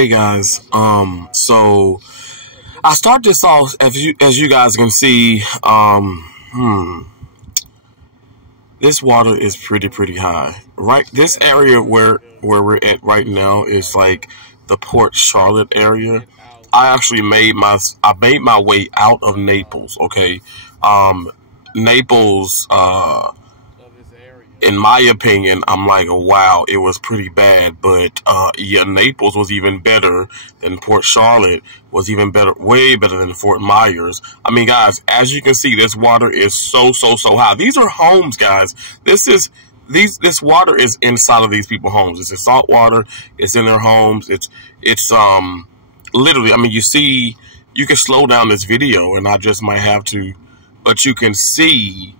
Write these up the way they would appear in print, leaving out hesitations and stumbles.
Hey guys, so I start this off as you guys can see. This water is pretty high. Right, this area where we're at right now is like the Port Charlotte area. I made my way out of Naples. Okay, Naples. In my opinion, I'm like, wow, it was pretty bad. But yeah, Naples was even better than Port Charlotte, was even better, way better than Fort Myers. I mean, guys, as you can see, this water is so high. These are homes, guys. This water is inside of these people's homes. It's in salt water. It's in their homes. It's literally. I mean, you can slow down this video, and I just might have to, but you can see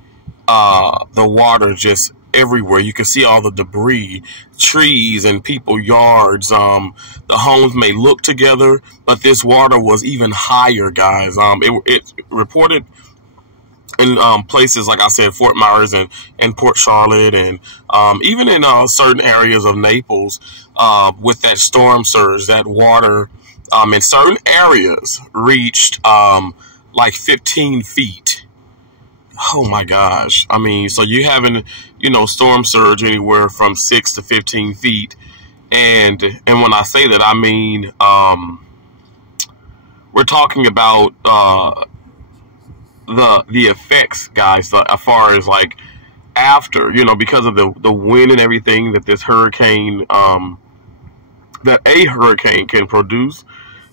the water just everywhere. You can see all the debris, trees, and people yards. The homes may look together, but this water was even higher, guys. It reported in places like I said, Fort Myers and Port Charlotte, and even in certain areas of Naples, with that storm surge, that water in certain areas reached like 15 feet. Oh my gosh. I mean, so you having, storm surge anywhere from 6 to 15 feet. And when I say that, I mean, we're talking about, the effects, guys, as far as like after, because of the wind and everything that this hurricane, that a hurricane can produce.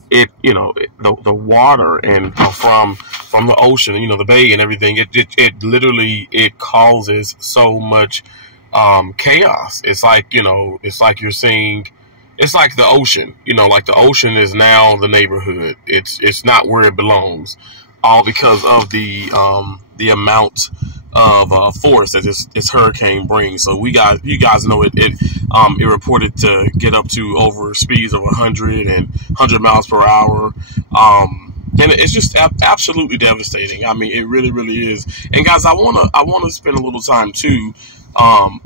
It, the water and from the ocean, the bay and everything, it literally, it causes so much chaos. It's like, it's like you're seeing, it's like the ocean, like the ocean is now the neighborhood. It's not where it belongs, all because of the amount of force that this hurricane brings. So you guys know it reported to get up to over speeds of 100 miles per hour. And it's just absolutely devastating. I mean, it really is. And guys, I wanna spend a little time too.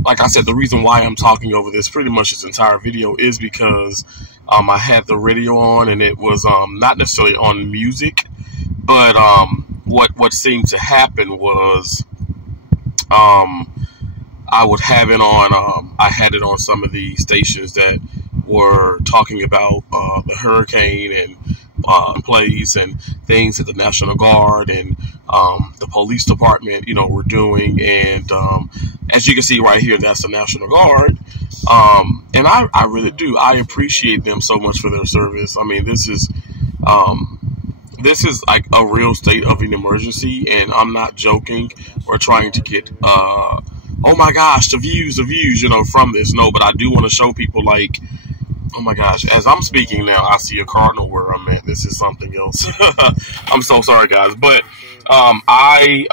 Like I said, the reason why I'm talking over this pretty much this entire video is because I had the radio on, and it was not necessarily on music, but what seemed to happen was I would have it on. I had it on some of the stations that were talking about the hurricane and plays and things that the National Guard and the police department, were doing. And as you can see right here, that's the National Guard. And I really do. I appreciate them so much for their service. I mean, this is like a real state of an emergency, and I'm not joking or trying to get, oh my gosh, the views, from this. No, but I do want to show people, like, oh my gosh, as I'm speaking now, I see a cardinal where I'm at. This is something else. I'm so sorry, guys, but I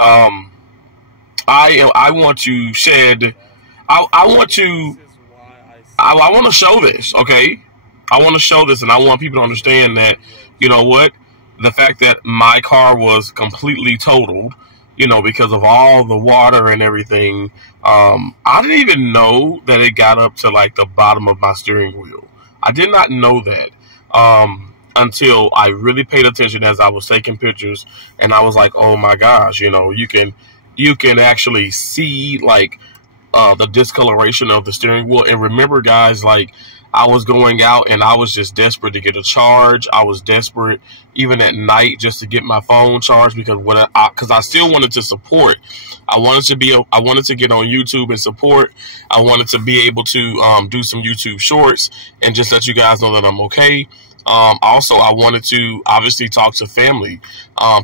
want to shed, I want to show this, okay? I want to show this, and I want people to understand that, you know what? The fact that my car was completely totaled, because of all the water and everything, I didn't even know that it got up to like the bottom of my steering wheel. I did not know that until I really paid attention as I was taking pictures, and I was like, oh my gosh, you can actually see like the discoloration of the steering wheel. And remember, guys, like, I was going out and I was just desperate to get a charge. I was desperate even at night just to get my phone charged, because because I still wanted to support. I wanted to get on YouTube and support. I wanted to be able to do some YouTube shorts and just let you guys know that I'm okay. Also, I wanted to obviously talk to family,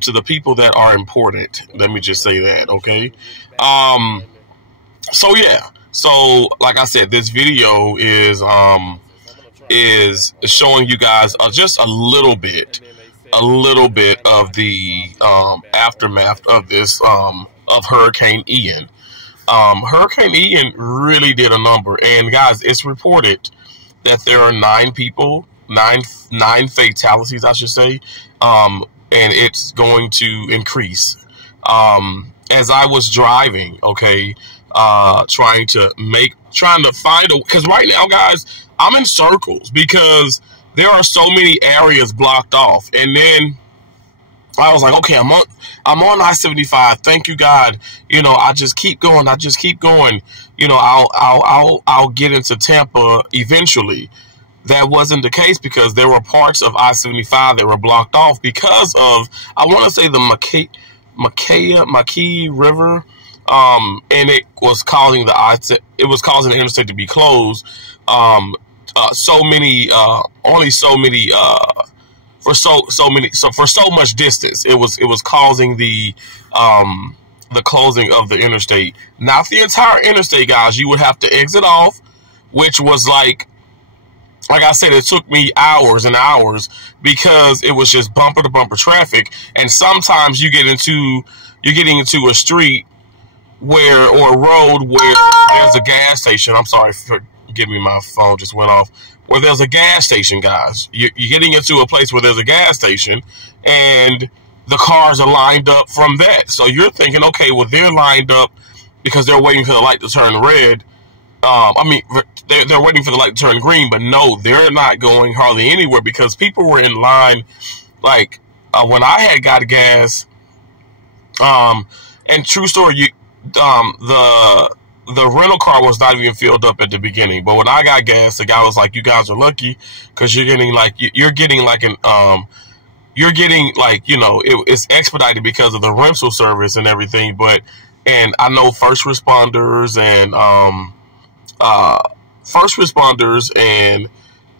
to the people that are important. Let me just say that, okay? So yeah. So, like I said, this video is showing you guys just a little bit of the aftermath of this of Hurricane Ian. Hurricane Ian really did a number, and guys, it's reported that there are 9 fatalities, I should say, and it's going to increase. As I was driving, okay, trying to find a, because right now, guys, I'm in circles because there are so many areas blocked off. And then I was like, okay, I'm on I-75. Thank you, God. You know, I just keep going. I just keep going. You know, I'll get into Tampa eventually. That wasn't the case because there were parts of I-75 that were blocked off because of, I want to say, the McKay River, and it was causing the interstate to be closed. For so much distance, it was causing the closing of the interstate. Not the entire interstate, guys. You would have to exit off, which was like I said, it took me hours and hours because it was just bumper to bumper traffic. And sometimes you're getting into a street or a road where there's a gas station. I'm sorry, forgive me, my phone just went off. Where there's a gas station, guys. You're getting into a place where there's a gas station and the cars are lined up from that. So you're thinking, okay, well, they're lined up because they're waiting for the light to turn red. They're waiting for the light to turn green, but no, they're not going hardly anywhere because people were in line. Like when I had got gas, and true story, the rental car was not even filled up at the beginning. But when I got gas, the guy was like, "You guys are lucky because you're getting like it's expedited because of the rental service and everything." And I know first responders and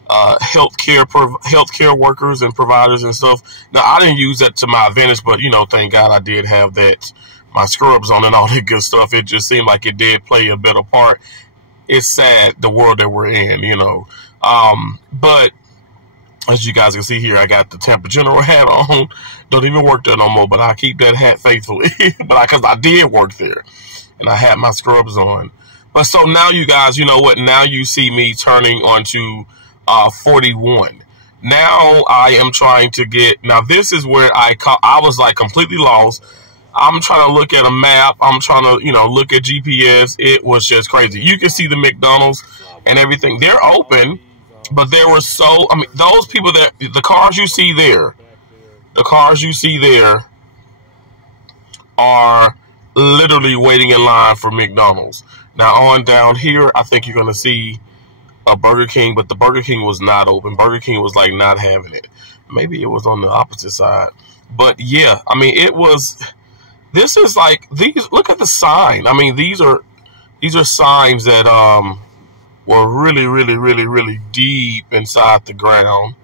healthcare workers and providers and stuff. Now, I didn't use that to my advantage, but thank God I did have that, my scrubs on and all that good stuff. It just seemed like it did play a better part. It's sad, the world that we're in, but as you guys can see here, I got the Tampa General hat on. Don't even work there no more, but I keep that hat faithfully, because I did work there and I had my scrubs on. But so now you guys, you know what? Now you see me turning onto 41. Now I am trying to get. Now this is where I was like completely lost. I'm trying to look at a map. I'm trying to look at GPS. It was just crazy. You can see the McDonald's and everything. They're open, but there were those people the cars you see there are literally waiting in line for McDonald's. Now on down here, I think you're going to see a Burger King, but the Burger King was not open. Burger King was like not having it. Maybe it was on the opposite side. But yeah, this is like these. Look at the sign. These are signs that were really, really, really, really deep inside the ground.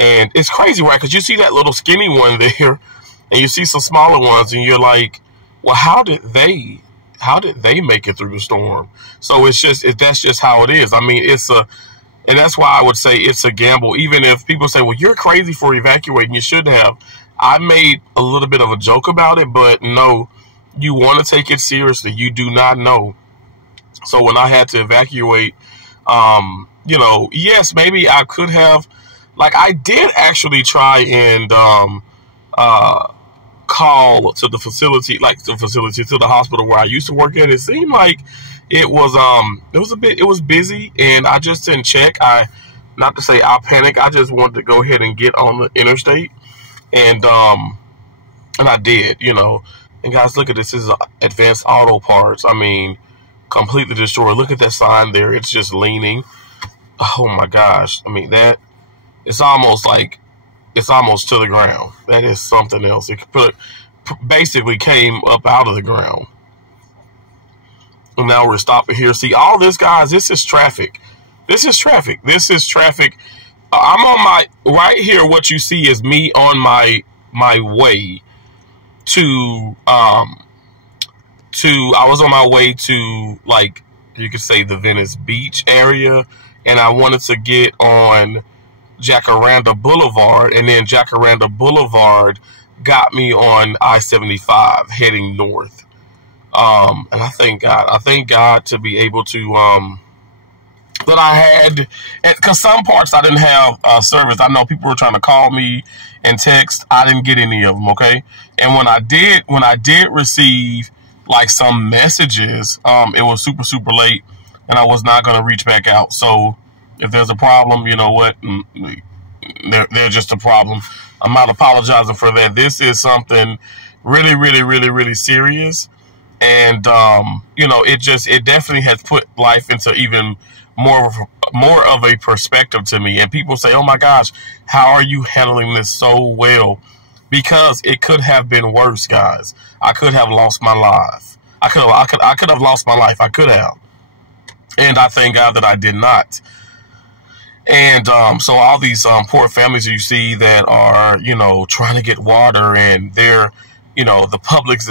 And it's crazy, right? Because you see that little skinny one there, and you see some smaller ones, and you're like, well, how did they make it through the storm? So that's just how it is. And that's why I would say it's a gamble. Even if people say, well, you're crazy for evacuating, you should have. I made a little bit of a joke about it, but no, you want to take it seriously. You do not know. So when I had to evacuate, yes, maybe I could have, I did actually try and call to the facility, to the hospital where I used to work at. It seemed like it was busy, and I just didn't check. Not to say I panicked, I just wanted to go ahead and get on the interstate, and I did, And guys, look at this. This is Advanced Auto Parts. Completely destroyed. Look at that sign there. It's just leaning. Oh my gosh. That it's almost to the ground. That is something else. It basically came up out of the ground. And now we're stopping here. See, all this, guys, this is traffic. This is traffic. I'm on right here. What you see is me on my way to, I was on my way to, you could say, the Venice Beach area. And I wanted to get on Jacaranda Boulevard, and then Jacaranda Boulevard got me on I-75 heading north. And I thank God to be able to that I had, because some parts I didn't have service. I know people were trying to call me and text. I didn't get any of them. Okay, and when I did receive some messages, it was super late, and I was not going to reach back out. So If there's a problem, you know what? They're just a problem. I'm not apologizing for that. This is something really, really, really, really serious. And it definitely has put life into even more of a perspective to me. And people say, "Oh my gosh, how are you handling this so well?" Because it could have been worse, guys. I could have lost my life. I could have lost my life. I could have, and I thank God that I did not. And so all these poor families you see that are, trying to get water, and they're, the Publix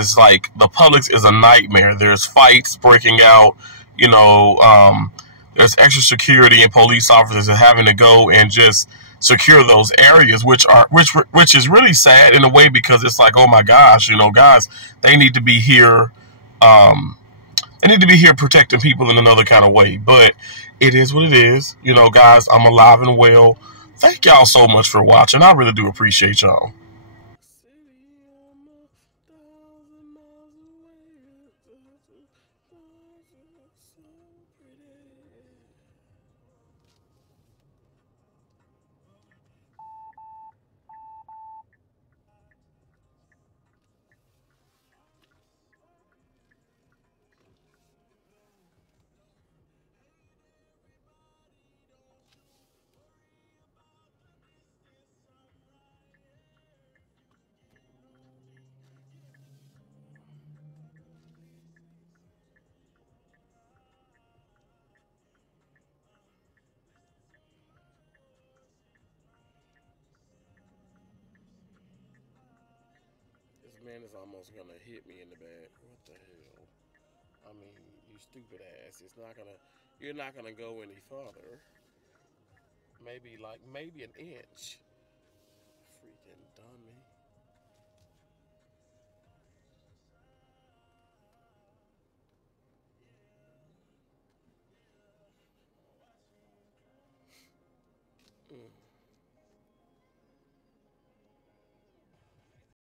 is a nightmare. There's fights breaking out, you know, um, there's extra security and police officers are having to go and just secure those areas, which is really sad in a way, because it's like, oh my gosh, guys, they need to be here. Um, they need to be here protecting people in another kind of way. But it is what it is. Guys, I'm alive and well. Thank y'all so much for watching. I really do appreciate y'all. This man is almost gonna hit me in the back. What the hell? I mean, you stupid ass. You're not gonna go any farther. Maybe an inch. Freaking